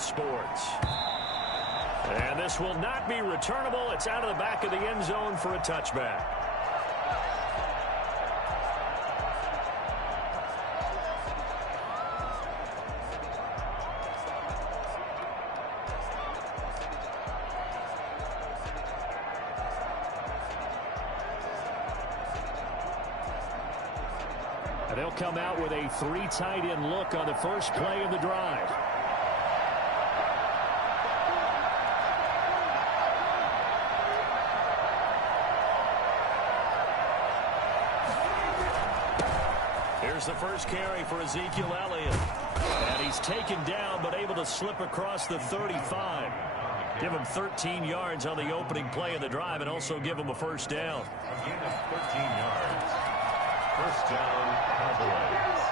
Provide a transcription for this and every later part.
Sports. And this will not be returnable. It's out of the back of the end zone for a touchback. And they'll come out with a 3 tight end look on the first play of the drive. Here's the first carry for Ezekiel Elliott. And he's taken down but able to slip across the 35. Give him 13 yards on the opening play of the drive and also give him a first down. A gain of 13 yards. First down, Cowboys.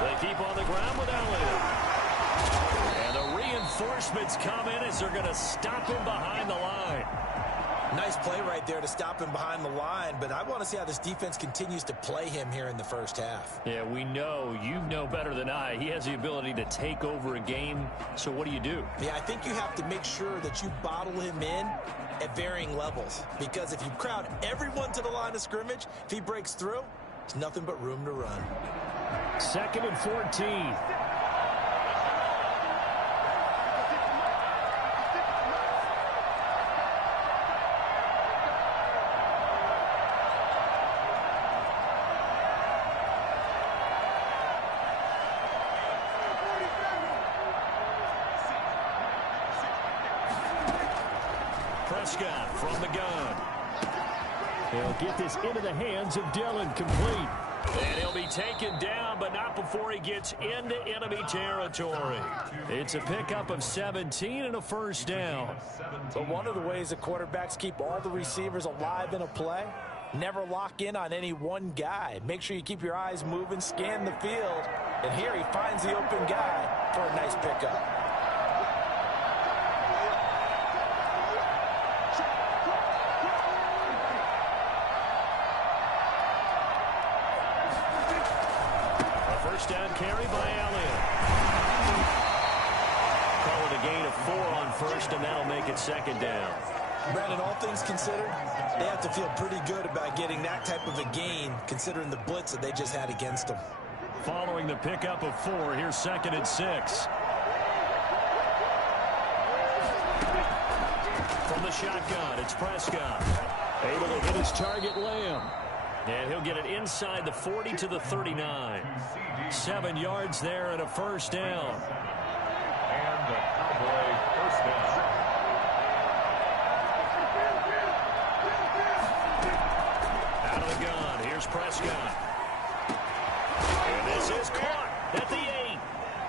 They keep on the ground with Elliott. And the reinforcements come in as they're going to stop him behind the line. Nice play right there to stop him behind the line, but I want to see how this defense continues to play him here in the first half. Yeah, we know. You know better than I. He has the ability to take over a game, so what do? Yeah, I think you have to make sure that you bottle him in at varying levels, because if you crowd everyone to the line of scrimmage, if he breaks through, there's nothing but room to run. 2nd and 14. Prescott from the gun. He'll get this into the hands of Dillon, complete. And he'll be taken down, but not before he gets into enemy territory. It's a pickup of 17 and a first down. But one of the ways that quarterbacks keep all the receivers alive in a play, never lock in on any one guy. Make sure you keep your eyes moving, scan the field. And here he finds the open guy for a nice pickup. First down carry by Elliott. Call it a gain of 4 on first, and that'll make it 2nd down. Brandon, all things considered, they have to feel pretty good about getting that type of a gain, considering the blitz that they just had against them. Following the pickup of 4, here's 2nd and 6. From the shotgun, it's Prescott. Able to hit his target, Lamb. And he'll get it inside the 40 to the 39. 7 yards there and a first down. And the Cowboy first down. Out of the gun, here's Prescott. And this is caught at the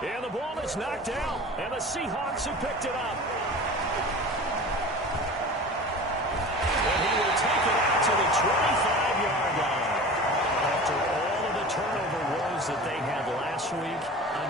8. And the ball is knocked out, and the Seahawks have picked it up. And he will take it out to the 25-yard line. After all of the turnover woes that they had last week,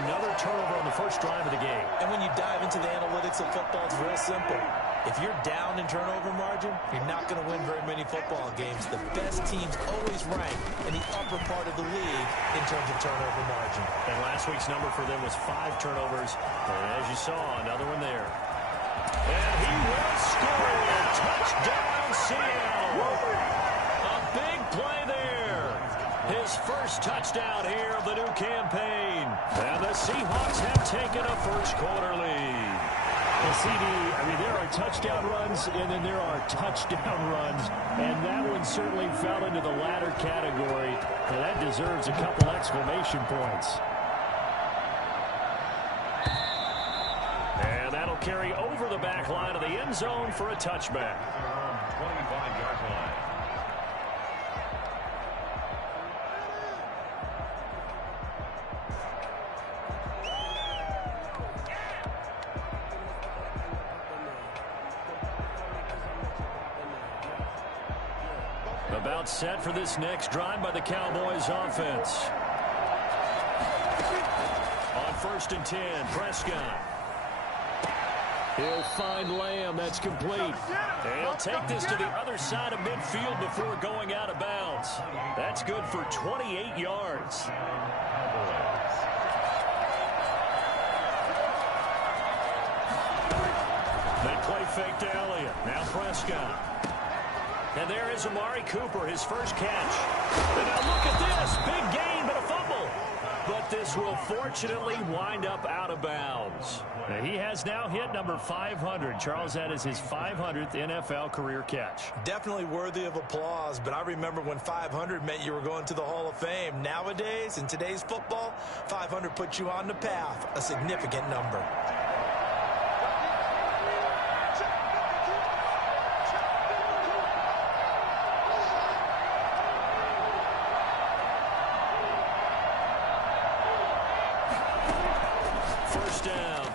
another turnover on the first drive of the game. And when you dive into the analytics of football, it's real simple. If you're down in turnover margin, you're not going to win very many football games. The best teams always rank in the upper part of the league in terms of turnover margin. And last week's number for them was 5 turnovers. And as you saw, another one there. And he will score. Touchdown, Seattle. A big play there. His first touchdown here of the new campaign. And the Seahawks have taken a first-quarter lead. Well, CD, I mean, there are touchdown runs, and then there are touchdown runs. And that one certainly fell into the latter category. And that deserves a couple exclamation points. And that'll carry over the back line of the end zone for a touchback. 25-yard line. About set for this next drive by the Cowboys offense. On 1st and 10, Prescott. He'll find Lamb. That's complete. And he'll take this to the other side of midfield before going out of bounds. That's good for 28 yards. They play fake to Elliott. Now Prescott. And there is Amari Cooper, his first catch. And now look at this. Big gain, but a fumble. But this will fortunately wind up out of bounds. And he has now hit number 500. Charles, that is his 500th NFL career catch. Definitely worthy of applause, but I remember when 500 meant you were going to the Hall of Fame. Nowadays, in today's football, 500 puts you on the path, a significant number.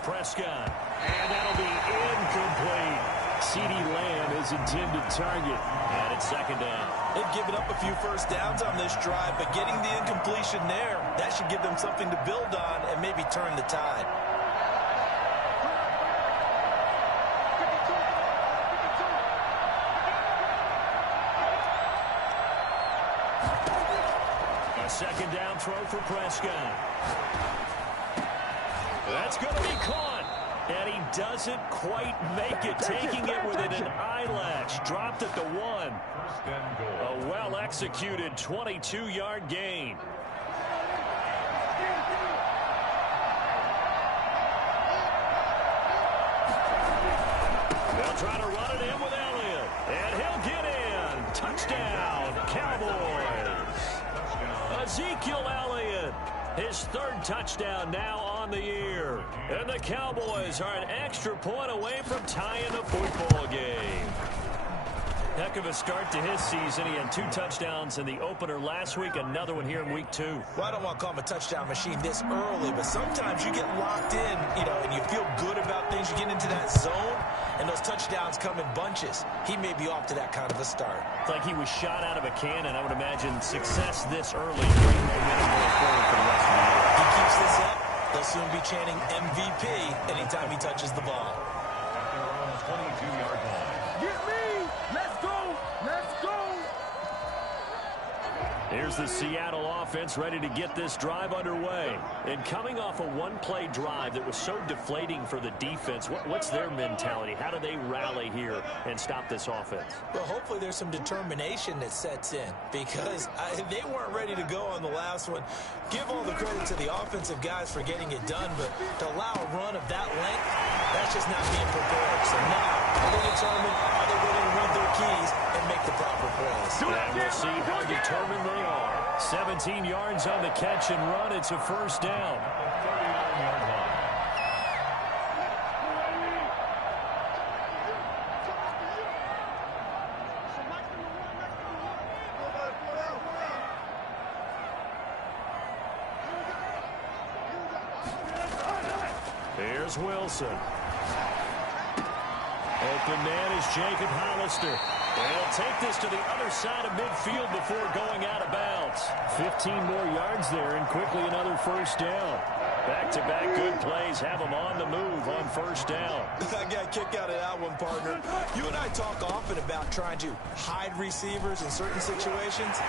Prescott, and that'll be incomplete. CeeDee Lamb is intended target, and it's second down. They've given up a few first downs on this drive, but getting the incompletion there, that should give them something to build on and maybe turn the tide. A second down throw for Prescott. That's going to be caught, and he doesn't quite make it, taking it within an eyelash. Dropped at the 1. A well-executed 22-yard gain. They'll try to run it in with Elliott, and he'll get in. Touchdown, Cowboys. Ezekiel Elliott, his third touchdown now on the year. And the Cowboys are an extra point away from tying the football game. Heck of a start to his season. He had 2 touchdowns in the opener last week, another one here in week 2. Well, I don't want to call him a touchdown machine this early, but sometimes you get locked in, and you feel good about things. You get into that zone, and those touchdowns come in bunches. He may be off to that kind of a start. It's like he was shot out of a cannon. I would imagine success this early. Great momentum going forward for the rest of the year. He keeps this up, they'll soon be chanting MVP anytime he touches the ball. At their own 22-yard line. Get me! Let's go! Let's go! Here's the Seattle offense ready to get this drive underway. And coming off a one-play drive that was so deflating for the defense, what's their mentality? How do they rally here and stop this offense? Well, hopefully there's some determination that sets in, because they weren't ready to go on the last one. Give all the credit to the offensive guys for getting it done, but to allow a run of that length, that's just not being prepared. So now, are they determined? Are they willing to read their keys and make the proper plays? And we'll see how determined they are. 17 yards on the catch and run. It's a first down. Here's Wilson. Open man is Jacob Hollister. They'll take this to the other side of midfield before going out of bounds. 15 more yards there, and quickly another first down. Back-to-back good plays have them on the move on first down. I got a kick out of that one, partner. You and I talk often about trying to hide receivers in certain situations,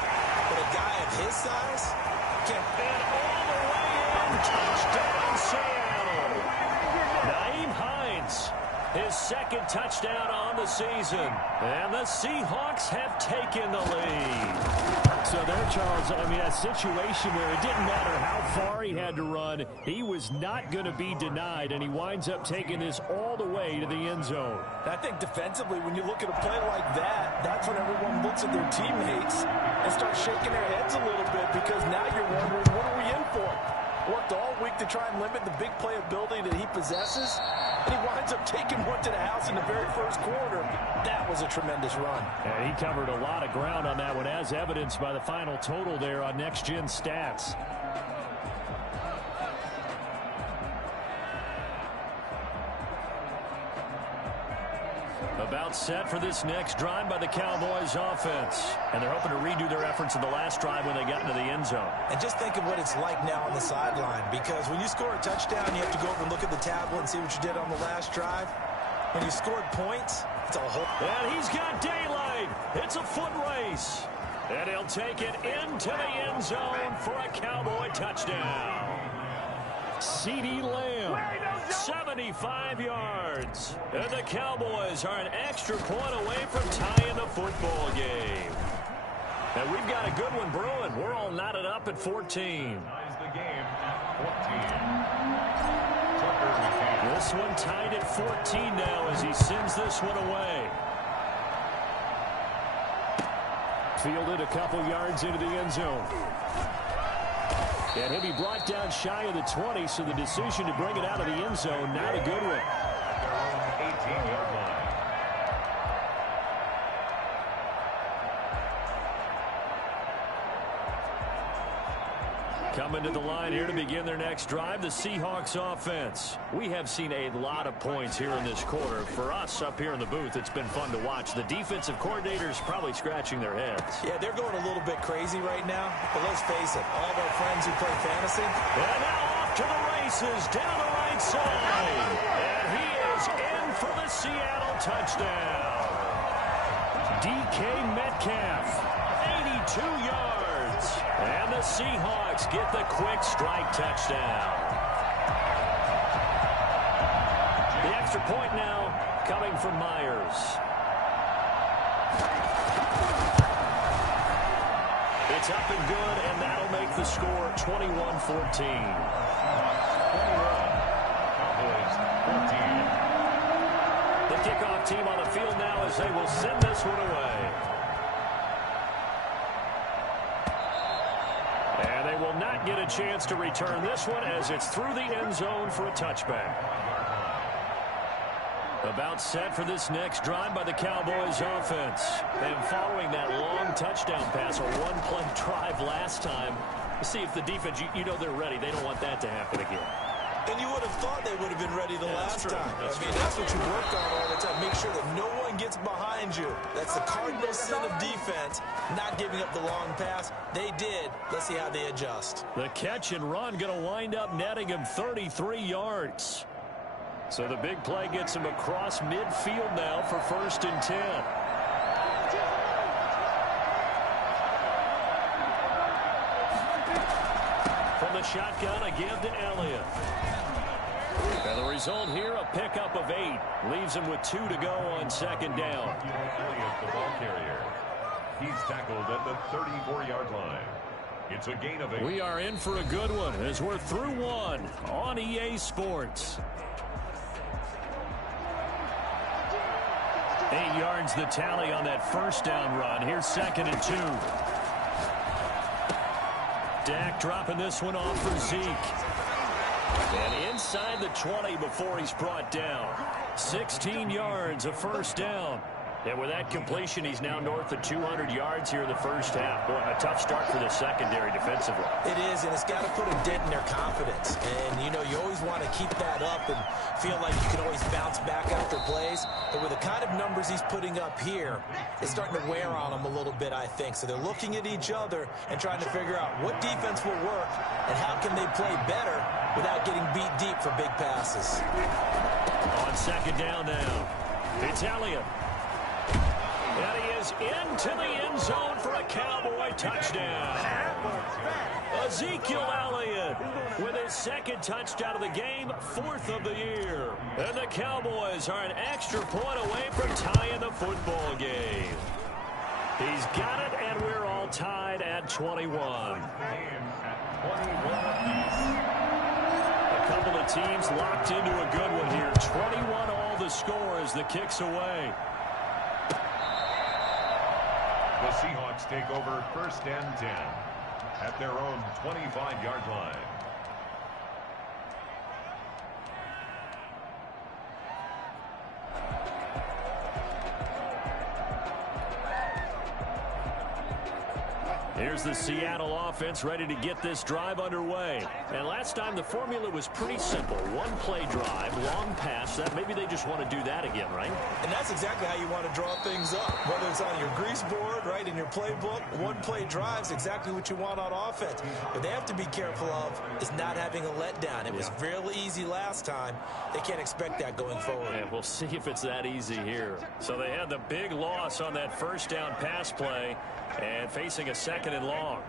but a guy of his size can't. And all the way in, touchdown Seattle. Nyheim Hines, his second touchdown on the season. And the Seahawks have taken the lead. So there, Charles, I mean, a situation where it didn't matter how far he had to run, he was not going to be denied, and he winds up taking this all the way to the end zone. I think defensively, when you look at a play like that, that's when everyone looks at their teammates and starts shaking their heads a little bit, because now you're wondering, what are we in for? Worked all week to try and limit the big play ability that he possesses, and he winds up taking one to the house in the very first quarter. That was a tremendous run. And he covered a lot of ground on that one, as evidenced by the final total there on Next Gen Stats. About set for this next drive by the Cowboys offense. And they're hoping to redo their efforts in the last drive when they got into the end zone. And just think of what it's like now on the sideline, because when you score a touchdown, you have to go over and look at the tablet and see what you did on the last drive. When you scored points, it's a whole... And he's got daylight. It's a foot race. And he'll take it into the end zone for a Cowboy touchdown. CeeDee Lamb, 75 yards. And the Cowboys are an extra point away from tying the football game. And we've got a good one brewing. We're all knotted up at 14. Ties the game at 14. This one tied at 14 now as he sends this one away. Fielded a couple yards into the end zone. And he'll be brought down shy of the 20, so the decision to bring it out of the end zone, not a good one. 18-yard line. Coming to the line here to begin their next drive, the Seahawks offense. We have seen a lot of points here in this quarter. For us up here in the booth, it's been fun to watch. The defensive coordinators probably scratching their heads. Yeah, they're going a little bit crazy right now. But let's face it, all of our friends who play fantasy. And now off to the races down the right side. And he is in for the Seattle touchdown. DK Metcalf, 82 yards. And the Seahawks get the quick strike touchdown. The extra point now coming from Myers. It's up and good, and that'll make the score 21-14. Cowboys 14. The kickoff team on the field now as they will send this one away. And they will not get a chance to return this one as it's through the end zone for a touchback. About set for this next drive by the Cowboys offense. And following that long touchdown pass, a one-play drive last time, see if the defense, you know they're ready. They don't want that to happen again. And you would have thought they would have been ready the last time. That's what you work on all the time. Make sure that no one gets behind you. That's the cardinal sin of defense, not giving up the long pass. They did. Let's see how they adjust. The catch and run going to wind up netting him 33 yards. So the big play gets him across midfield now for 1st and 10. From the shotgun again to Elliott. And the result here, a pickup of 8. Leaves him with 2 to go on 2nd down. Elliott, the ball carrier. He's tackled at the 34-yard line. It's a gain of 8. We are in for a good one as we're through one on EA Sports. 8 yards the tally on that 1st down run. Here's 2nd and 2. Dak dropping this one off for Zeke. And inside the 20 before he's brought down. 16 yards, a 1st down. And with that completion, he's now north of 200 yards here in the 1st half. Boy, a tough start for the secondary defensively. It is, and it's got to put a dent in their confidence. And, you know, you always want to keep that up and feel like you can always bounce back after plays. But with the kind of numbers he's putting up here, it's starting to wear on them a little bit, I think. So they're looking at each other and trying to figure out what defense will work and how can they play better without getting beat deep for big passes. On 2nd down now, it's Elliott. And he is into the end zone for a Cowboy touchdown. Ezekiel Elliott with his 2nd touchdown of the game, 4th of the year. And the Cowboys are an extra point away from tying the football game. He's got it, and we're all tied at 21. A couple of teams locked into a good one here. 21 all the score as the kick's away. The Seahawks take over 1st and 10 at their own 25-yard line. Here's the Seattle offense ready to get this drive underway. And last time the formula was pretty simple. One-play drive, long pass. That maybe they just want to do that again, right? And that's exactly how you want to draw things up. Whether it's on your grease board, right, in your playbook, one-play drive is exactly what you want on offense. What they have to be careful of is not having a letdown. It was real easy last time. They can't expect that going forward. And we'll see if it's that easy here. So they had the big loss on that first down pass play and facing a second and long.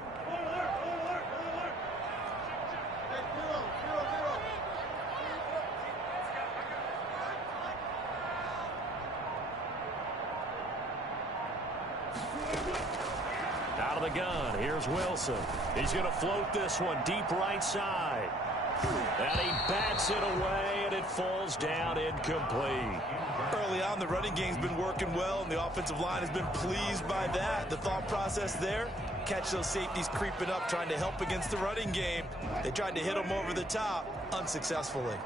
Out of the gun, here's Wilson. He's going to float this one deep right side. And he bats it away, and it falls down incomplete. Early on, the running game's been working well, and the offensive line has been pleased by that. The thought process there, catch those safeties creeping up, trying to help against the running game. They tried to hit them over the top, unsuccessfully.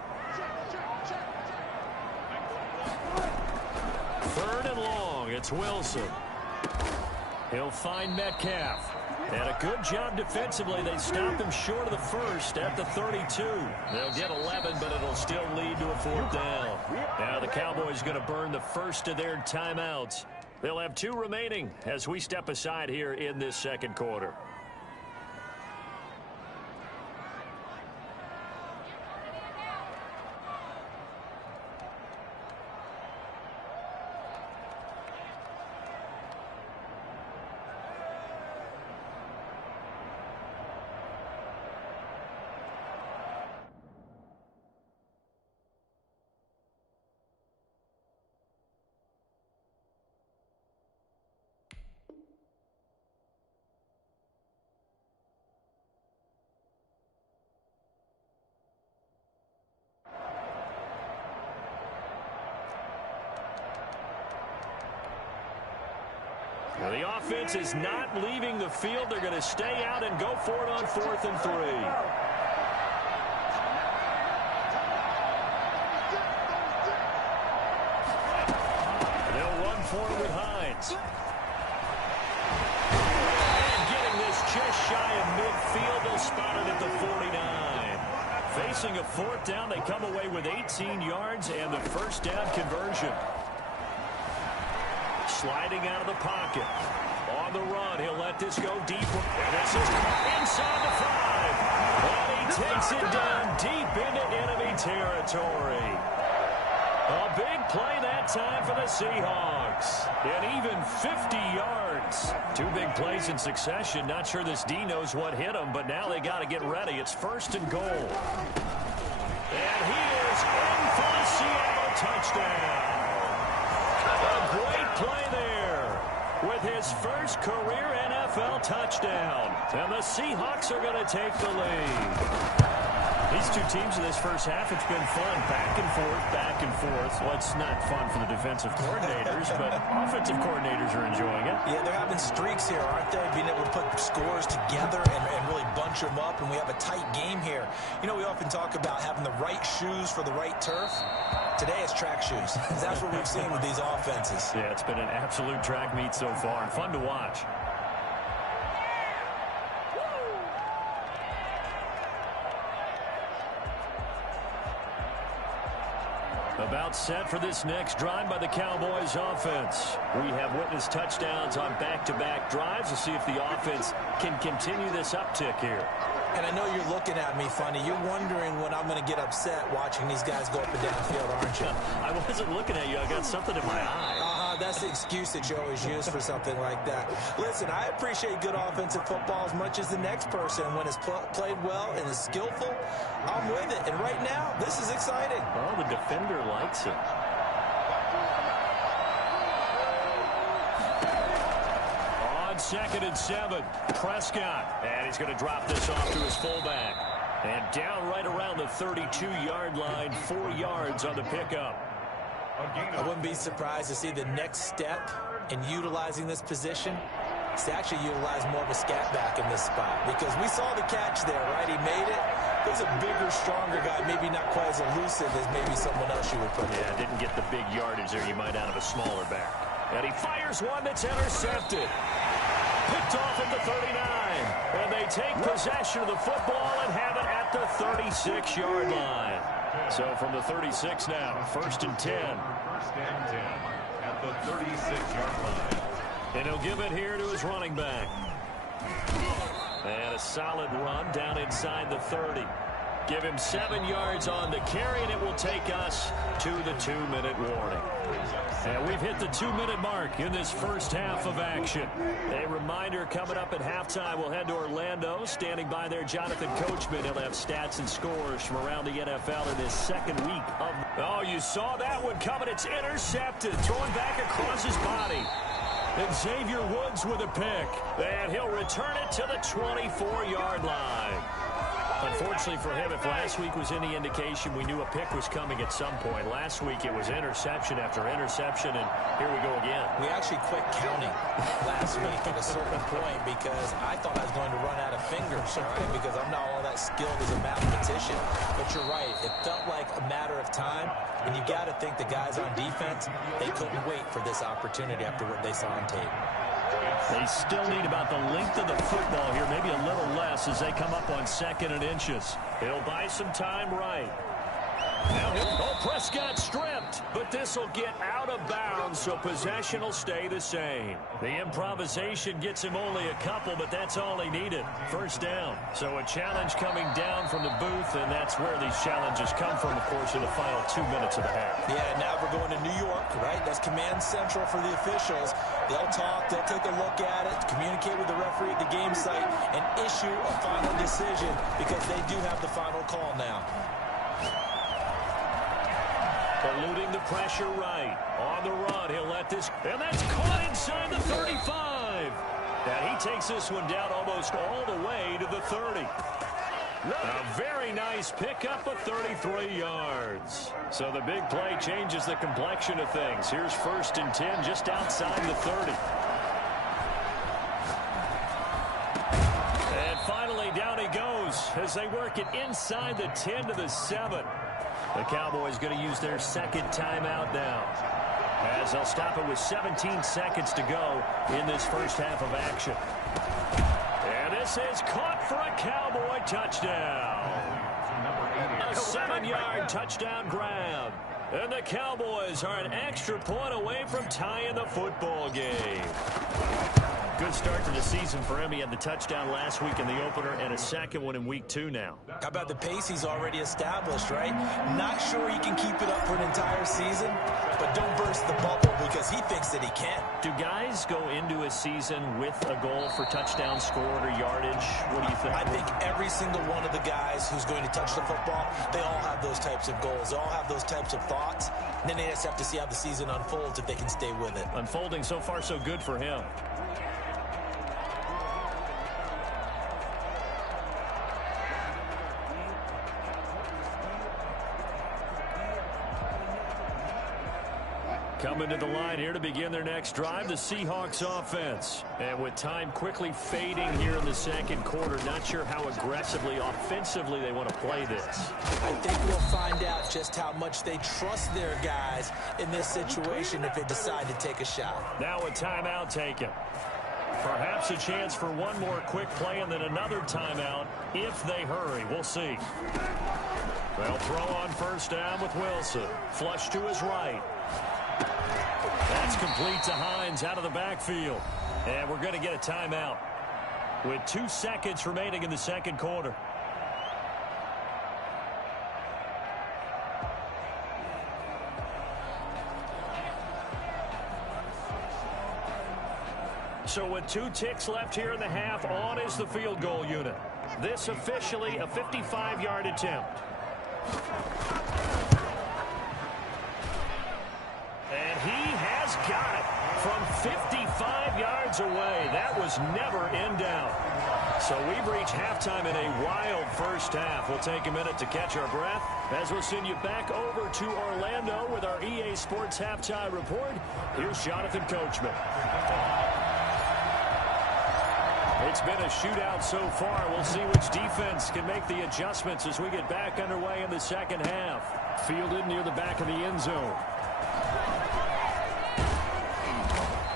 Third and long, it's Wilson. He'll find Metcalf. And a good job defensively. They stopped him short of the first at the 32. They'll get 11, but it'll still lead to a fourth down. Now the Cowboys going to burn the first of their timeouts. They'll have 2 remaining as we step aside here in this second quarter. Well, the offense is not leaving the field. They're going to stay out and go for it on 4th and 3. They'll run for it with Hines. And getting this just shy of midfield, they'll spot it at the 49. Facing a 4th down, they come away with 18 yards and the first down conversion. Sliding out of the pocket. On the run, he'll let this go deep. And this is inside the 5. And he takes it down deep into enemy territory. A big play that time for the Seahawks. And even 50 yards. 2 big plays in succession. Not sure this D knows what hit him, but now they got to get ready. It's 1st and goal. And he is in for the Seattle touchdown. A great play there with his first career NFL touchdown. And the Seahawks are going to take the lead. These 2 teams in this first half, it's been fun. Back and forth, back and forth. Well, it's not fun for the defensive coordinators, but offensive coordinators are enjoying it. Yeah, they're having streaks here, aren't they? Being able to put scores together and really bunch them up, and we have a tight game here. You know, we often talk about having the right shoes for the right turf. Today it's track shoes. That's what we've seen with these offenses. Yeah, it's been an absolute track meet so far, and fun to watch. About set for this next drive by the Cowboys offense. We have witnessed touchdowns on back-to-back drives. We'll see if the offense can continue this uptick here. And I know you're looking at me funny. You're wondering when I'm going to get upset watching these guys go up and down the field, aren't you? I wasn't looking at you. I got something in my eye. That's the excuse that you always use for something like that. Listen, I appreciate good offensive football as much as the next person. When it's played well and is skillful, I'm with it. And right now, this is exciting. Well, the defender likes it. On 2nd and 7, Prescott. And he's going to drop this off to his fullback. And down right around the 32-yard line, 4 yards on the pickup. I wouldn't be surprised to see the next step in utilizing this position is to actually utilize more of a scat back in this spot, because we saw the catch there, right? He made it. There's a bigger, stronger guy, maybe not quite as elusive as maybe someone else you would put there. Yeah, didn't get the big yardage there you might out of a smaller back. And he fires one that's intercepted. picked off at the 39. And they take possession of the football and have it at the 36-yard line. So from the 36 now, 1st and 10. 1st and 10 at the 36-yard line. And he'll give it here to his running back. And a solid run down inside the 30. Give him 7 yards on the carry, and it will take us to the 2-minute warning. And we've hit the 2-minute mark in this first half of action. A reminder, coming up at halftime, we'll head to Orlando. Standing by there, Jonathan Coachman. He'll have stats and scores from around the NFL in this second week of... Oh, you saw that one coming. It's intercepted. Throwing back across his body. And Xavier Woods with a pick. And he'll return it to the 24-yard line. Unfortunately for him, if last week was any indication, we knew a pick was coming at some point. Last week it was interception after interception, and here we go again. We actually quit counting last week at a certain point because I thought I was going to run out of fingers, all right, because I'm not all that skilled as a mathematician. But you're right. It felt like a matter of time, and you got to think the guys on defense, they couldn't wait for this opportunity after what they saw on tape. They still need about the length of the football here, maybe a little less as they come up on 2nd and inches. He'll buy some time right. Now Prescott stripped, but this will get out of bounds, so possession will stay the same. The improvisation gets him only a couple, but that's all he needed. 1st down. So a challenge coming down from the booth, and that's where these challenges come from, of course, in the final 2 minutes of the half. Yeah, now we're going to New York, right? That's command central for the officials. They'll talk, they'll take a look at it, communicate with the referee at the game site, and issue a final decision because they do have the final call now. Eluding the pressure right. On the run, he'll let this... And that's caught inside the 35. And he takes this one down almost all the way to the 30. A very nice pickup of 33 yards. So the big play changes the complexion of things. Here's 1st and 10 just outside the 30. And finally, down he goes as they work it inside the 10 to the 7. The Cowboys going to use their 2nd timeout now, as they'll stop it with 17 seconds to go in this first half of action. And this is caught for a Cowboy touchdown. A 7-yard touchdown grab. And the Cowboys are an extra point away from tying the football game. Good start to the season for him. He had the touchdown last week in the opener and a 2nd one in week 2 now. How about the pace he's already established, right? Not sure he can keep it up for an entire season, but don't burst the bubble because he thinks that he can. Do guys go into a season with a goal for touchdown scored or yardage? What do you think? I think every single one of the guys who's going to touch the football, they all have those types of goals. They all have those types of thoughts. And then they just have to see how the season unfolds if they can stay with it. Unfolding so far so good for him. Coming to the line here to begin their next drive, the Seahawks offense. And with time quickly fading here in the 2nd quarter, not sure how aggressively, offensively they want to play this. I think we'll find out just how much they trust their guys in this situation if they decide to take a shot. Now a timeout taken. Perhaps a chance for one more quick play and then another timeout if they hurry. We'll see. They'll throw on 1st down with Wilson. Flush to his right. That's complete to Hines out of the backfield. And we're going to get a timeout with 2 seconds remaining in the 2nd quarter. So with 2 ticks left here in the half, on is the field goal unit. This officially a 55-yard attempt. And he has got it from 55 yards away. That was never in doubt. So we've reached halftime in a wild first half. We'll take a minute to catch our breath as we'll send you back over to Orlando with our EA Sports Halftime Report. Here's Jonathan Coachman. It's been a shootout so far. We'll see which defense can make the adjustments as we get back underway in the 2nd half. Fielded near the back of the end zone.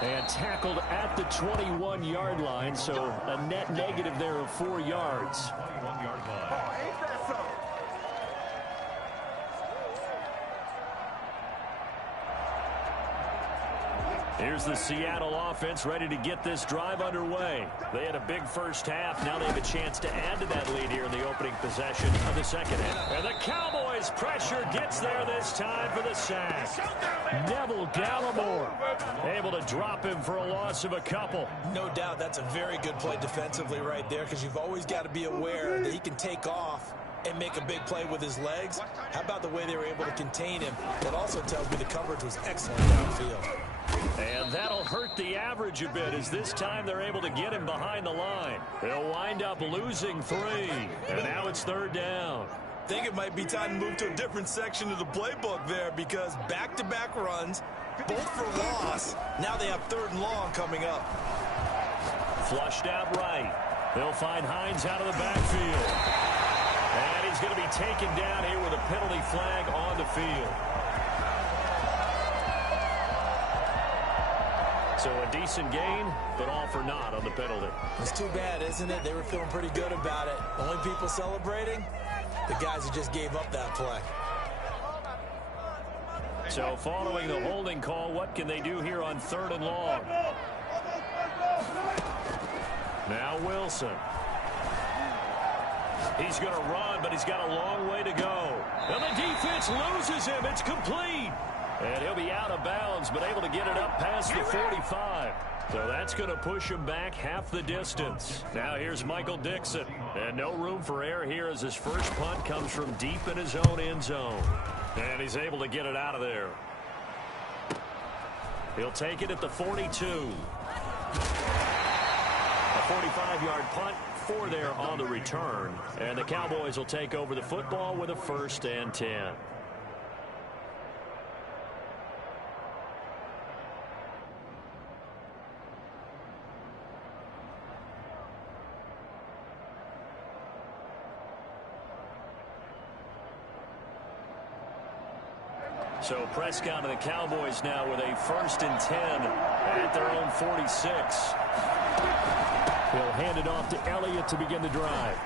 And got tackled at the 21-yard line, so a net negative there of 4 yards. 21-yard line. Oh, ain't that something? Here's the Seattle offense ready to get this drive underway. They had a big first half. Now they have a chance to add to that lead here in the opening possession of the second half. And the Cowboys' pressure gets there this time for the sack. Neville Gallimore able to drop him for a loss of a couple. No doubt that's a very good play defensively right there, because you've always got to be aware that he can take off and make a big play with his legs. How about the way they were able to contain him? That also tells me the coverage was excellent downfield. And that'll hurt the average a bit, as this time they're able to get him behind the line. They'll wind up losing 3, and now it's 3rd down. I think it might be time to move to a different section of the playbook there, because back-to-back runs, both for loss. Now they have 3rd and long coming up. Flushed out right. They'll find Hines out of the backfield. And he's going to be taken down here with a penalty flag on the field. So a decent gain, but all for naught on the penalty. It's too bad, isn't it? They were feeling pretty good about it. Only people celebrating, the guys who just gave up that play. So following the holding call, what can they do here on 3rd and long? Now Wilson. He's going to run, but he's got a long way to go. And the defense loses him. It's complete. And he'll be out of bounds, but able to get it up past the 45. So that's going to push him back half the distance. Now here's Michael Dixon. And no room for error here, as his first punt comes from deep in his own end zone. And he's able to get it out of there. He'll take it at the 42. A 45-yard punt, 4 there on the return. And the Cowboys will take over the football with a 1st and 10. So Prescott and the Cowboys now with a 1st and 10 at their own 46. He'll hand it off to Elliott to begin the drive.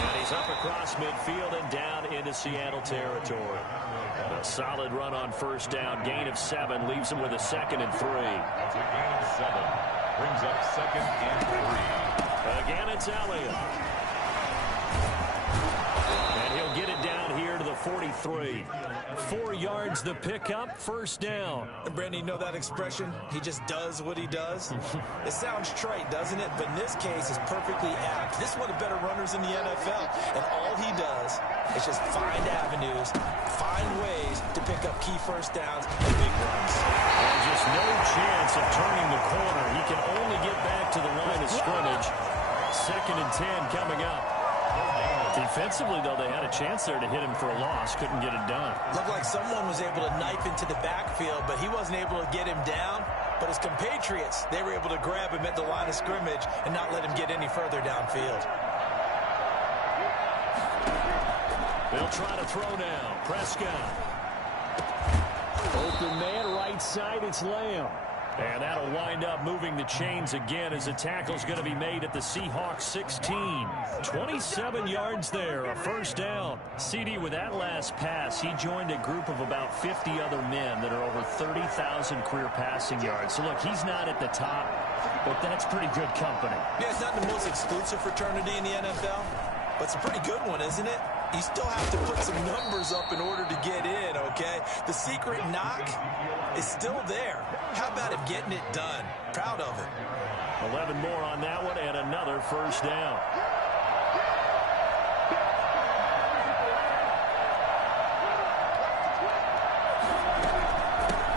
And he's up across midfield and down into Seattle territory. A solid run on 1st down. Gain of 7 leaves him with a 2nd and 3. That's a gain of 7. Brings up 2nd and 3. Again, it's Elliott. And he'll get it down here to the 43. 4 yards the pickup, 1st down. And Brandon, you know that expression? He just does what he does? It sounds trite, doesn't it? But in this case, it's perfectly apt. This is one of the better runners in the NFL. And all he does is just find avenues, find ways to pick up key 1st downs and big runs. And just no chance of turning the corner. He can only get back to the line of scrimmage. 2nd and 10 coming up. Defensively, though, they had a chance there to hit him for a loss. Couldn't get it done. Looked like someone was able to knife into the backfield, but he wasn't able to get him down. But his compatriots, they were able to grab him at the line of scrimmage and not let him get any further downfield. They'll try to throw now. Prescott. Open man, right side, it's Lamb. And that'll wind up moving the chains again, as the tackle's going to be made at the Seahawks 16. 27 yards there, a 1st down. Siiigh, with that last pass, he joined a group of about 50 other men that are over 30,000 career passing yards. So, look, he's not at the top, but that's pretty good company. Yeah, it's not the most exclusive fraternity in the NFL, but it's a pretty good one, isn't it? You still have to put some numbers up in order to get in, okay? The secret knock is still there. How about him getting it done? Proud of it. 11 more on that one, and another 1st down.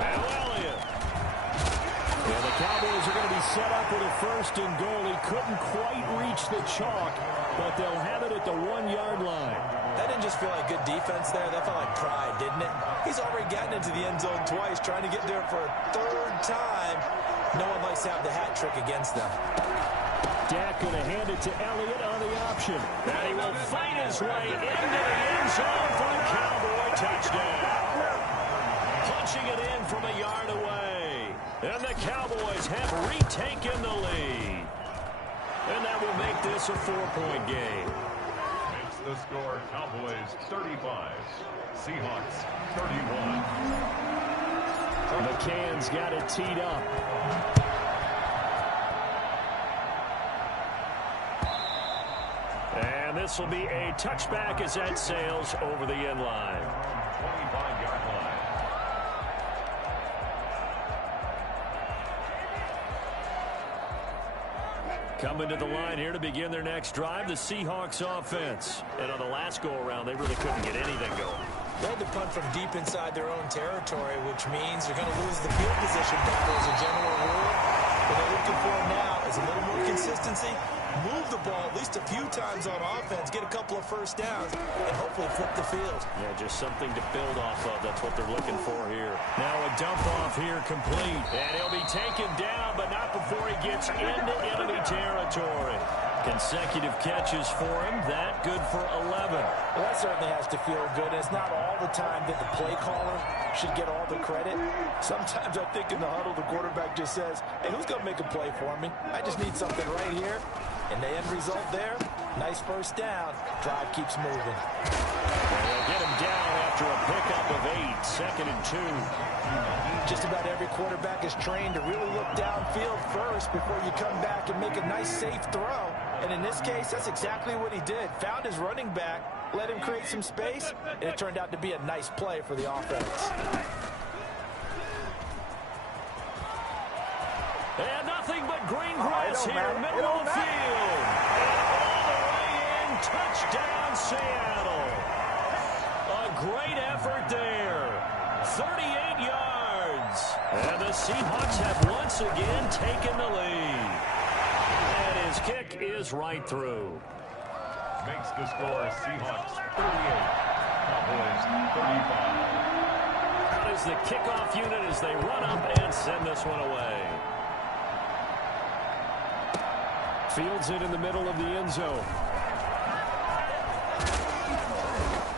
Now Elliott. Yeah, the Cowboys are going to be set up with a 1st and goal. He couldn't quite reach the chalk, but they'll have it at the 1-yard line. That didn't just feel like good defense there. That felt like pride, didn't it? He's already gotten into the end zone twice, trying to get there for a 3rd time. No one likes to have the hat trick against them. Dak going to hand it to Elliott on the option. And he will fight his way into the end zone for a Cowboy touchdown. Punching putting it in from a yard away. And the Cowboys have retaken the lead. And that will make this a 4-point game. Makes the score Cowboys 35, Seahawks 31. McCann's got it teed up. And this will be a touchback as that sails over the end line. 25-yard line. Coming to the line here to begin their next drive, the Seahawks offense. And on the last go-around, they really couldn't get anything going. They had to punt from deep inside their own territory, which means they're going to lose the field position battle as a general rule. What they're looking for now is a little more consistency, move the ball at least a few times on offense, get a couple of first downs, and hopefully flip the field. Yeah, just something to build off of. That's what they're looking for here. Now a dump off here complete. And he'll be taken down, but not before he gets into enemy territory. Consecutive catches for him. That good for 11. Well, that certainly has to feel good. It's not all the time that the play caller should get all the credit. Sometimes I think in the huddle, the quarterback just says, hey, who's going to make a play for me? I just need something right here. And the end result there, nice first down. Drive keeps moving. They'll get him down after a pickup of 8, 2nd and 2. Just about every quarterback is trained to really look downfield first before you come back and make a nice, safe throw. And in this case, that's exactly what he did. Found his running back, let him create some space, and it turned out to be a nice play for the offense. And nothing but green grass here, middle of the field. And all the way in, touchdown Seattle. A great effort there. 38 yards. And the Seahawks have once again taken the lead. And his kick is right through. Makes the score Seahawks 38, Cowboys 35. That is the kickoff unit as they run up and send this one away. Fields it in the middle of the end zone.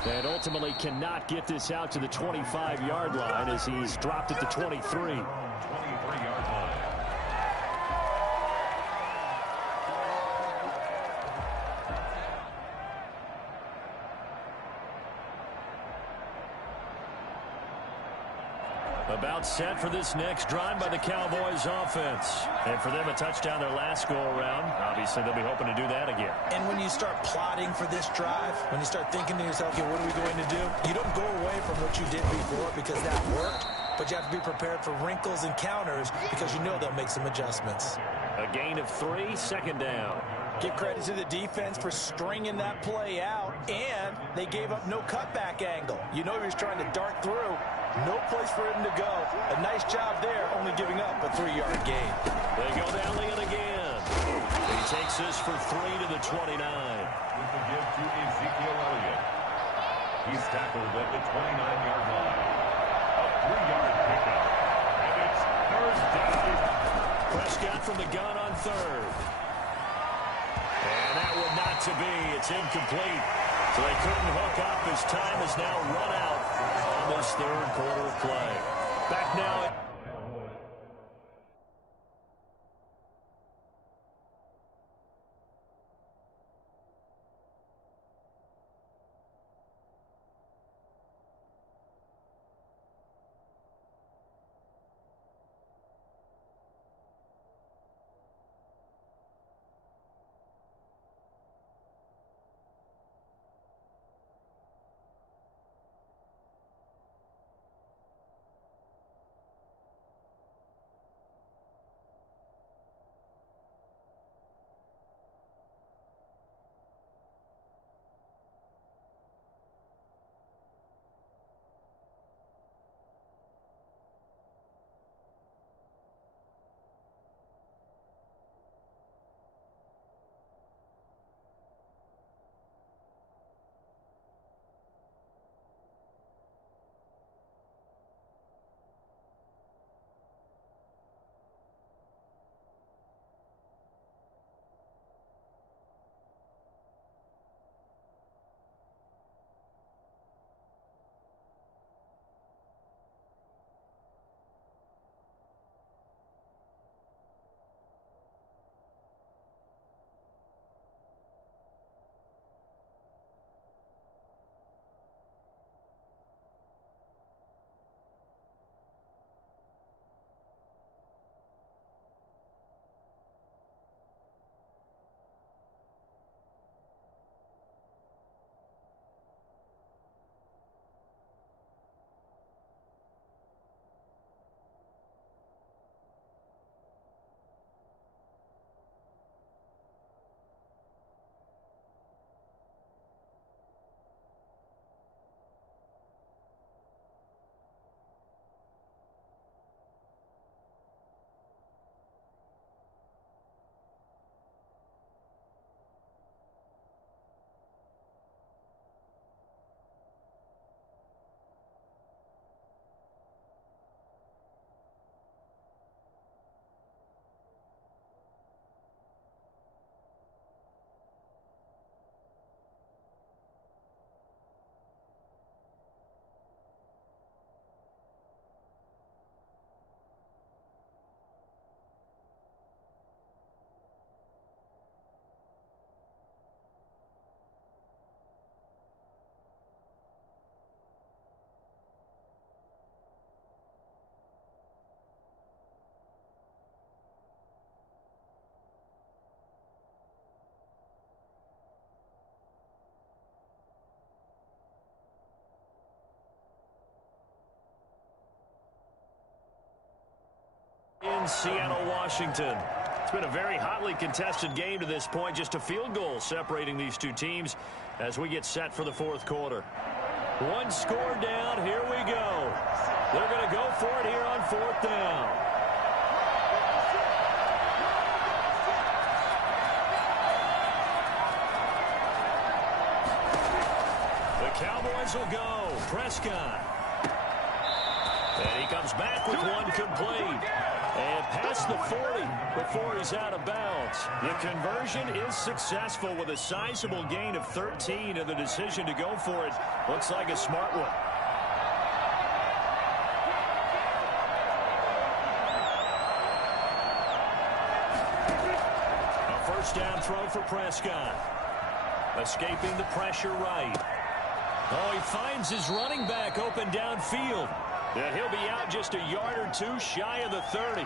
And ultimately cannot get this out to the 25-yard line as he's dropped at the 23. 23-yard line. About set for this next drive by the Cowboys offense. And for them, a touchdown their last go-around. Obviously, they'll be hoping to do that again. And when you start plotting for this drive, when you start thinking to yourself, okay, what are we going to do? You don't go away from what you did before because that worked, but you have to be prepared for wrinkles and counters because you know they'll make some adjustments. A gain of 3, 2nd down. Give credit to the defense for stringing that play out, and they gave up no cutback angle. You know he was trying to dart through. No place for him to go. A nice job there, only giving up a 3-yard gain. They go down it again. He takes this for 3 to the 29. With the give to Ezekiel Elliott. He's tackled at the 29-yard line. A 3-yard pickup. And it's first down. Prescott from the gun on 3rd. And that would not to be. It's incomplete. So they couldn't hook up as time is now run out on this 3rd quarter of play. Back now. in Seattle, Washington. It's been a very hotly contested game to this point. Just a field goal separating these two teams as we get set for the fourth quarter. One score down. Here we go. They're going to go for it here on fourth down. The Cowboys will go. Prescott. And he comes back with one complete. And past the 40 before he's out of bounds. The conversion is successful with a sizable gain of 13, and the decision to go for it looks like a smart one. A first down throw for Prescott. Escaping the pressure right. Oh, he finds his running back open downfield. And he'll be out just a yard or two shy of the 30.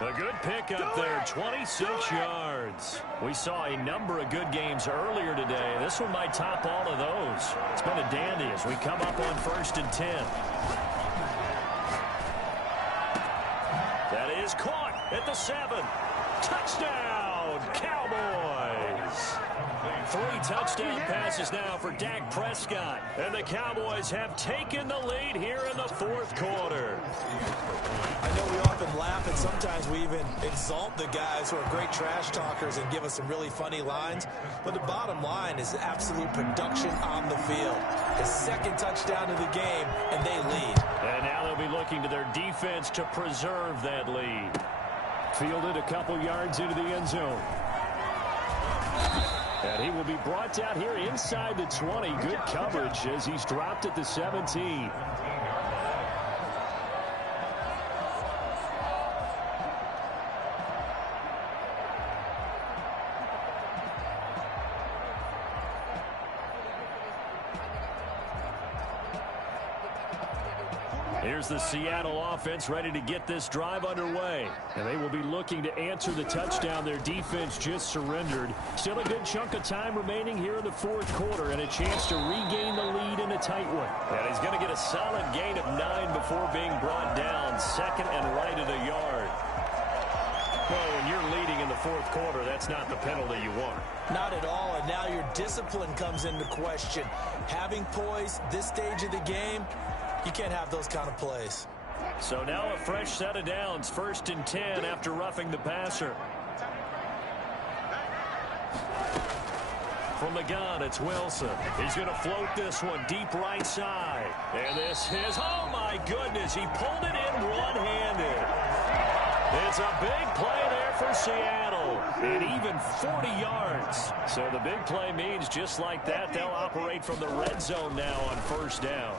A good pickup there, 26 yards. We saw a number of good games earlier today. This one might top all of those. It's been a dandy as we come up on 1st and 10. That is caught at the 7. Touchdown, Cowboys. 3 touchdown passes now for Dak Prescott. And the Cowboys have taken the lead here in the fourth quarter. I know we often laugh and sometimes we even exalt the guys who are great trash talkers and give us some really funny lines. But the bottom line is absolute production on the field. His second touchdown of the game, and they lead. And now they'll be looking to their defense to preserve that lead. Fielded a couple yards into the end zone. And he will be brought down here inside the 20. Good coverage as he's dropped at the 17. Here's the Seattle offense ready to get this drive underway. And they will be looking to answer the touchdown their defense just surrendered. Still a good chunk of time remaining here in the fourth quarter and a chance to regain the lead in a tight one. And he's going to get a solid gain of 9 before being brought down. Second and right at a yard. Well, when you're leading in the fourth quarter, that's not the penalty you want. Not at all, and now your discipline comes into question. Having poise this stage of the game, you can't have those kind of plays. So now a fresh set of downs, 1st and 10 after roughing the passer. From the gun, it's Wilson. He's going to float this one deep right side. And this is, oh my goodness, he pulled it in one-handed. It's a big play there for Seattle. And even 40 yards. So the big play means just like that, they'll operate from the red zone now on 1st down.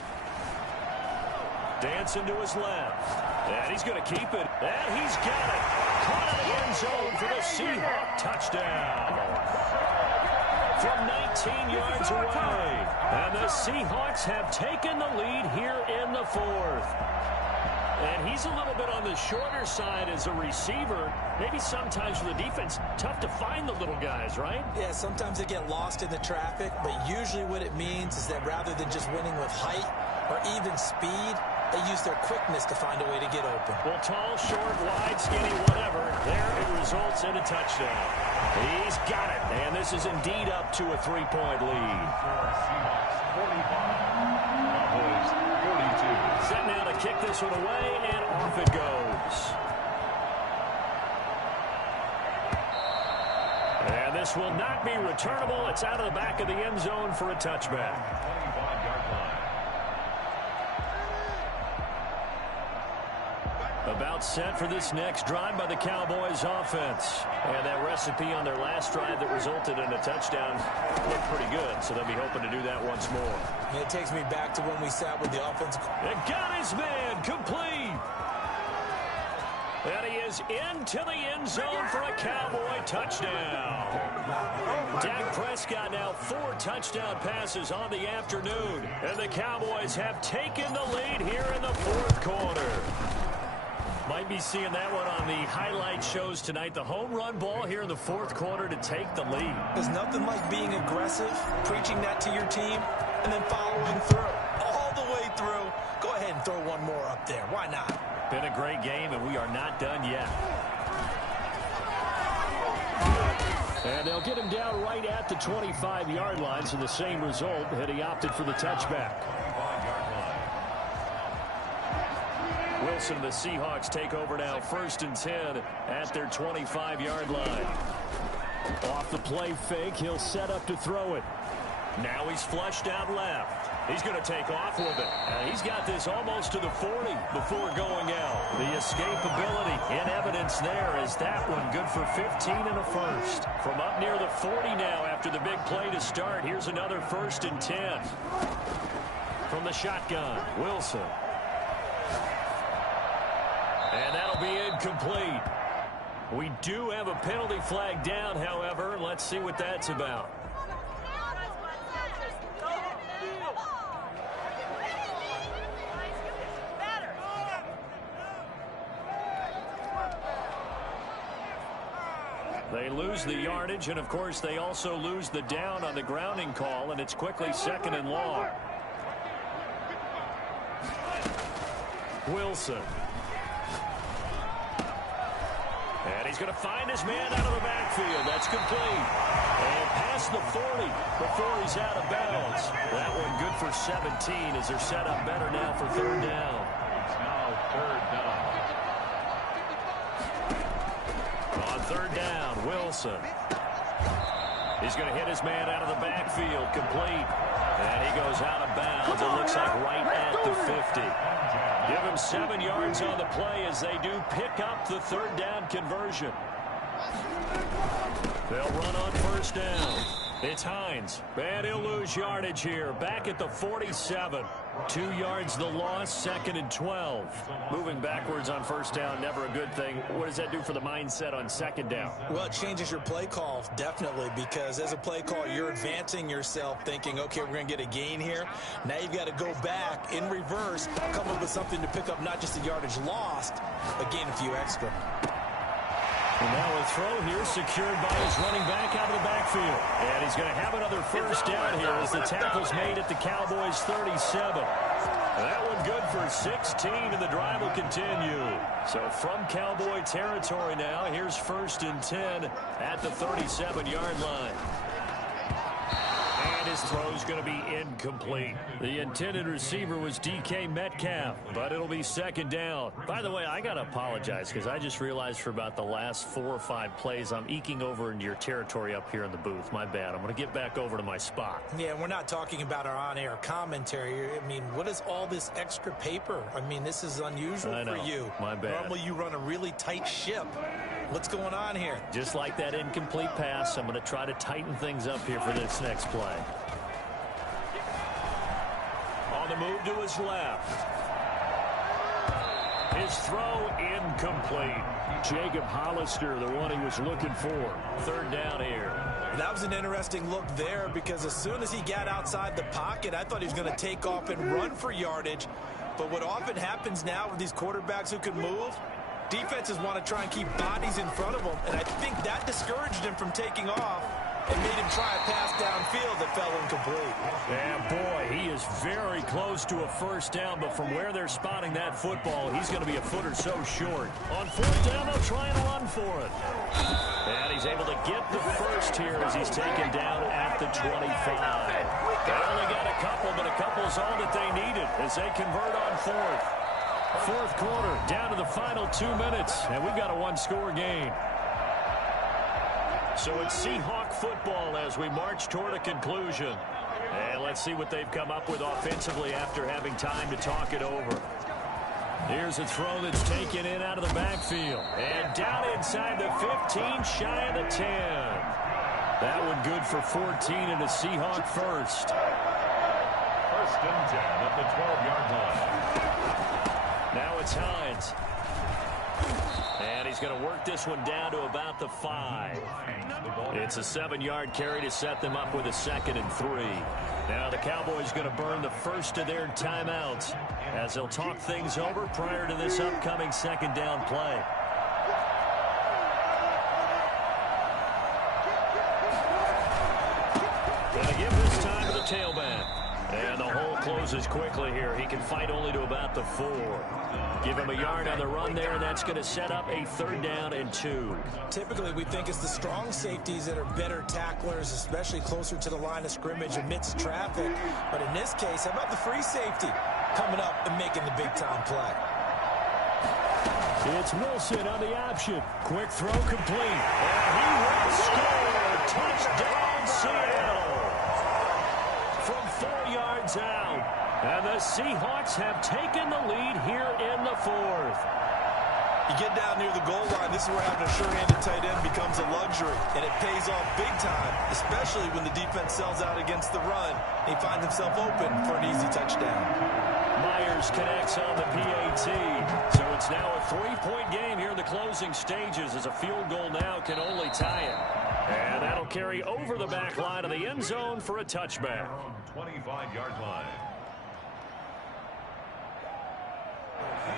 Dancing to his left. And he's going to keep it. And he's got it. Caught in the end zone for the Seahawks touchdown. From 19 yards away. And the Seahawks have taken the lead here in the fourth. And he's a little bit on the shorter side as a receiver. Maybe sometimes for the defense, tough to find the little guys, right? Yeah, sometimes they get lost in the traffic, but usually what it means is that rather than just winning with height or even speed, they use their quickness to find a way to get open. Well, tall, short, wide, skinny, whatever, there it results in a touchdown. He's got it, and this is indeed up to a 3-point lead. Set now to kick this one away, and off it goes. And this will not be returnable. It's out of the back of the end zone for a touchback. About set for this next drive by the Cowboys offense. And that recipe on their last drive that resulted in a touchdown looked pretty good, so they'll be hoping to do that once more. It takes me back to when we sat with the offense. And got his man complete. And he is into the end zone for a Cowboy touchdown. Dak Prescott now 4 touchdown passes on the afternoon. And the Cowboys have taken the lead here in the fourth quarter. Might be seeing that one on the highlight shows tonight. The home run ball here in the fourth quarter to take the lead. There's nothing like being aggressive, preaching that to your team, and then following through. All the way through. Go ahead and and throw one more up there. Why not? Been a great game, and we are not done yet. And they'll get him down right at the 25-yard line, so the same result, had he opted for the touchback. Wilson and the Seahawks take over now, 1st and 10 at their 25-yard line. Off the play fake, he'll set up to throw it. Now he's flushed out left. He's going to take off with it. And he's got this almost to the 40 before going out. The escapability in evidence there is that one good for 15 and a first. From up near the 40 now after the big play to start. Here's another 1st and 10. From the shotgun, Wilson. And that'll be incomplete. We do have a penalty flag down, however. Let's see what that's about. They lose the yardage, and of course they also lose the down on the grounding call, and it's quickly 2nd and long. Wilson. And he's going to find his man out of the backfield. That's complete. And past the 40 before he's out of bounds. That one good for 17 as they're set up better now for 3rd down. It's now 3rd down. On 3rd down, Wilson. He's going to hit his man out of the backfield, complete. And he goes out of bounds. It looks like right at the 50. Give him 7 yards on the play as they do pick up the 3rd down conversion. They'll run on 1st down. It's Hines. And he'll lose yardage here. Back at the 47. 2 yards the loss, 2nd and 12. Moving backwards on 1st down, never a good thing. What does that do for the mindset on 2nd down? Well, it changes your play call, definitely, because as a play call, you're advancing yourself thinking, okay, we're going to get a gain here. Now you've got to go back in reverse, come up with something to pick up not just the yardage lost, but gain a few extra. And now a throw here secured by his running back out of the backfield. And he's going to have another 1st down here as the tackle's made at the Cowboys' 37. That one good for 16, and the drive will continue. So from Cowboy territory now, here's 1st and 10 at the 37-yard line. And his throw's going to be incomplete. The intended receiver was DK Metcalf, but it'll be 2nd down. By the way, I got to apologize because I just realized for about the last 4 or 5 plays, I'm eking over into your territory up here in the booth. My bad. I'm going to get back over to my spot. Yeah, we're not talking about our on-air commentary. I mean, what is all this extra paper? I mean, this is unusual for you. My bad. Normally you run a really tight ship. What's going on here? Just like that incomplete pass, I'm going to try to tighten things up here for this next play. On the move to his left. His throw incomplete. Jacob Hollister, the one he was looking for. 3rd down here. That was an interesting look there because as soon as he got outside the pocket, I thought he was going to take off and run for yardage. But what often happens now with these quarterbacks who can move, defenses want to try and keep bodies in front of them, and I think that discouraged him from taking off and made him try a pass downfield that fell incomplete. And boy, he is very close to a 1st down, but from where they're spotting that football, he's going to be a foot or so short. On 4th down, they'll try and run for it. And he's able to get the 1st here as he's taken down at the 25. They only got a couple, but a couple's all that they needed as they convert on 4th. 4th quarter, down to the final 2 minutes, and we've got a 1-score game. So it's Seahawk football as we march toward a conclusion. And let's see what they've come up with offensively after having time to talk it over. Here's a throw that's taken in out of the backfield. And down inside the 15, shy of the 10. That one good for 14 and a Seahawk 1st. 1st and 10 at the 12-yard line. Now it's Hines. And he's going to work this one down to about the 5. It's a 7-yard carry to set them up with a 2nd and 3. Now the Cowboys going to burn the 1st of their timeouts as they'll talk things over prior to this upcoming 2nd down play. Going to give this time to the tailback. And the hole closes quickly here. He can fight only to about the 4. Give him a yard on the run there, and that's going to set up a 3rd down and 2. Typically, we think it's the strong safeties that are better tacklers, especially closer to the line of scrimmage amidst traffic. But in this case, how about the free safety coming up and making the big-time play? It's Wilson on the option. Quick throw complete. And he will score. Touchdown, Seattle. From 4 yards out. And the Seahawks have taken the lead here in the 4th. You get down near the goal line, this is where having a sure-handed tight end becomes a luxury. And it pays off big time, especially when the defense sells out against the run. And he finds himself open for an easy touchdown. Myers connects on the PAT. So it's now a 3-point game here in the closing stages as a field goal now can only tie it. And that'll carry over the back line of the end zone for a touchback. 25-yard line.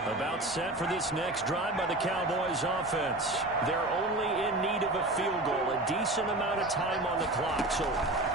About set for this next drive by the Cowboys offense. They're only in need of a field goal, a decent amount of time on the clock. So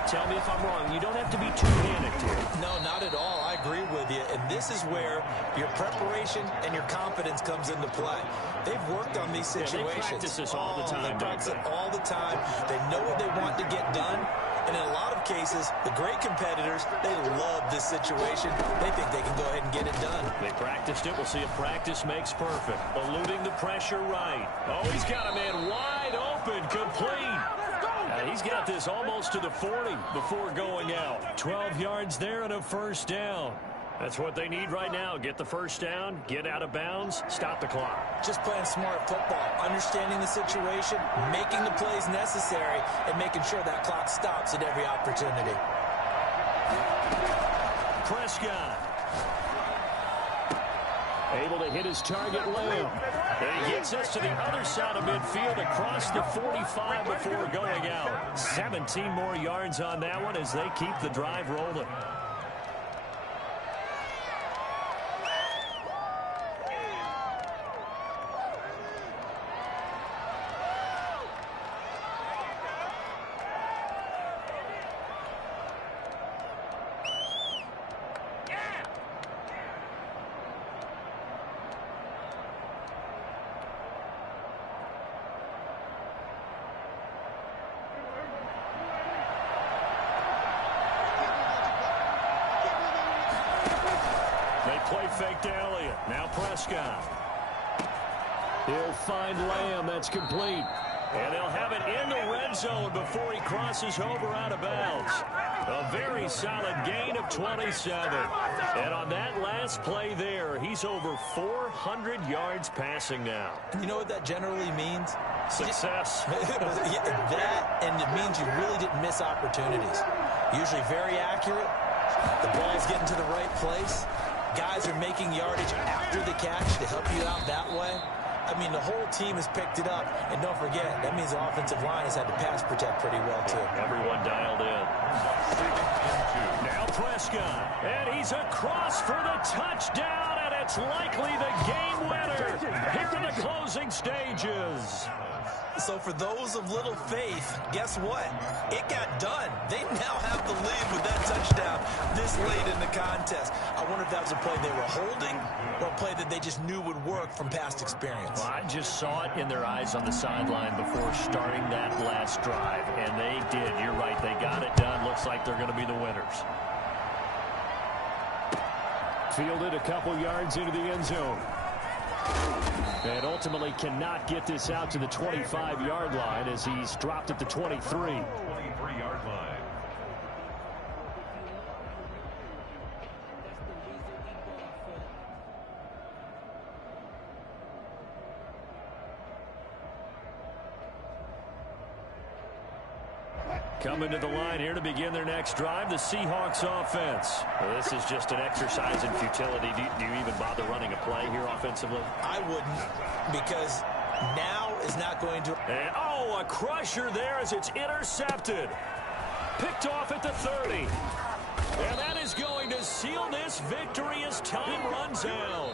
tell me if I'm wrong. You don't have to be too panicked here. No, not at all. I agree with you. And this is where your preparation and your confidence comes into play. They've worked on these situations. They practice this all the time. They practice it all the time. They know what they want to get done. And in a lot of cases, the great competitors, they love this situation. They think they can go ahead and get it done. They practiced it. We'll see if practice makes perfect. Eluding the pressure right. Oh, he's got a man wide open, complete. He's got this almost to the 40 before going out. 12 yards there and a 1st down. That's what they need right now. Get the 1st down, get out of bounds, stop the clock. Just playing smart football, understanding the situation, making the plays necessary, and making sure that clock stops at every opportunity. Prescott. Able to hit his target Lamb. And he gets us to the other side of midfield across the 45 before going out. 17 more yards on that one as they keep the drive rolling. Play fake to Elliott. Now Prescott. He'll find Lamb. That's complete. And they'll have it in the red zone before he crosses over out of bounds. A very solid gain of 27. And on that last play there, he's over 400 yards passing now. You know what that generally means? Success. That, and it means you really didn't miss opportunities. Usually very accurate. The ball's getting to the right place. Guys are making yardage after the catch to help you out that way. I mean, the whole team has picked it up. And don't forget, that means the offensive line has had to pass protect pretty well, too. Everyone dialed in. Now Prescott. And he's across for the touchdown, and it's likely the game winner here in the closing stages. So for those of little faith, guess what? It got done. They now have the lead with that touchdown this late in the contest. I wonder if that was a play they were holding or a play that they just knew would work from past experience. Well, I just saw it in their eyes on the sideline before starting that last drive, and they did. You're right. They got it done. Looks like they're going to be the winners. Fielded a couple yards into the end zone. And ultimately cannot get this out to the 25-yard line as he's dropped at the 23. 23-yard line. Coming to the line here to begin their next drive, the Seahawks offense. Well, this is just an exercise in futility. Do you even bother running a play here offensively? I wouldn't, because now is not going to... And, oh, a crusher there as it's intercepted. Picked off at the 30. And that is going to seal this victory as time runs out.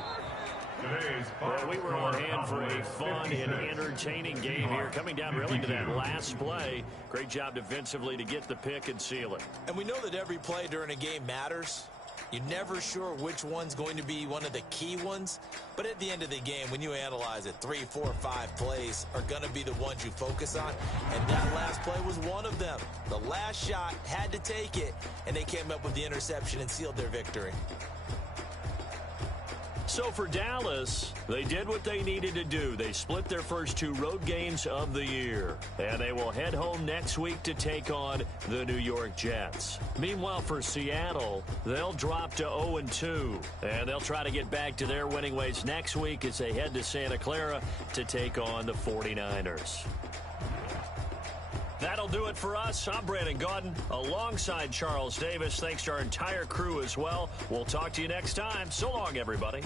Today's Well, we were on hand for a fun and entertaining game here. Coming down really to that last play. Great job defensively to get the pick and seal it. And we know that every play during a game matters. You're never sure which one's going to be one of the key ones. But at the end of the game, when you analyze it, 3, 4, 5 plays are going to be the ones you focus on. And that last play was one of them. The last shot had to take it, and they came up with the interception and sealed their victory. So for Dallas, they did what they needed to do. They split their first 2 road games of the year. And they will head home next week to take on the New York Jets. Meanwhile, for Seattle, they'll drop to 0-2. And they'll try to get back to their winning ways next week as they head to Santa Clara to take on the 49ers. That'll do it for us. I'm Brandon Gaudin alongside Charles Davis. Thanks to our entire crew as well. We'll talk to you next time. So long, everybody.